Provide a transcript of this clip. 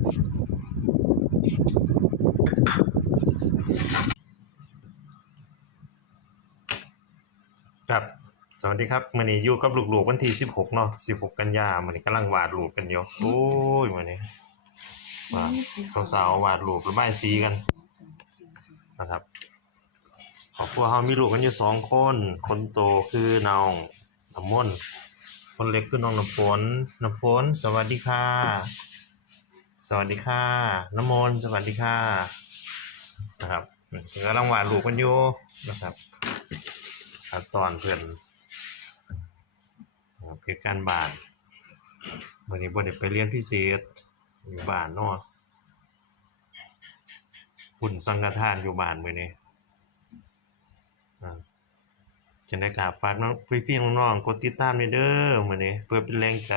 ครับ สวัสดีครับมื้อนี้อยู่กับลูกๆวันที่16เนาะ16กันยามื้อนี้กำลังวาดรูปกันอยู่โอ้ยมื้อนี้ว่าสาวๆวาดรูประบายสีกันนะครับครอบครัวเฮามีลูกกันอยู่สองคน คนโตคือน้องน้ำมนต์คนเล็กคือน้องน้ำฝนน้ำฝนสวัสดีค่ะ สวัสดีค่ะน้ำมนต์สวัสดีค่ะนะครับกำลังวาดรูปกันอยู่นะครับขั้นตอนเพื่อนนะครับเฮ็ดการบ้านมื้อนี้บ่ได้ไปเรียนพิเศษอยู่บ้านเนาะหุ่นสังฆทานอยู่บ้านมือนี้อ่าจะได้กราบฝากน้องพี่ๆน้องๆกดติดตามด้เด้อมือนี้เพื่อเป็นแรงใจ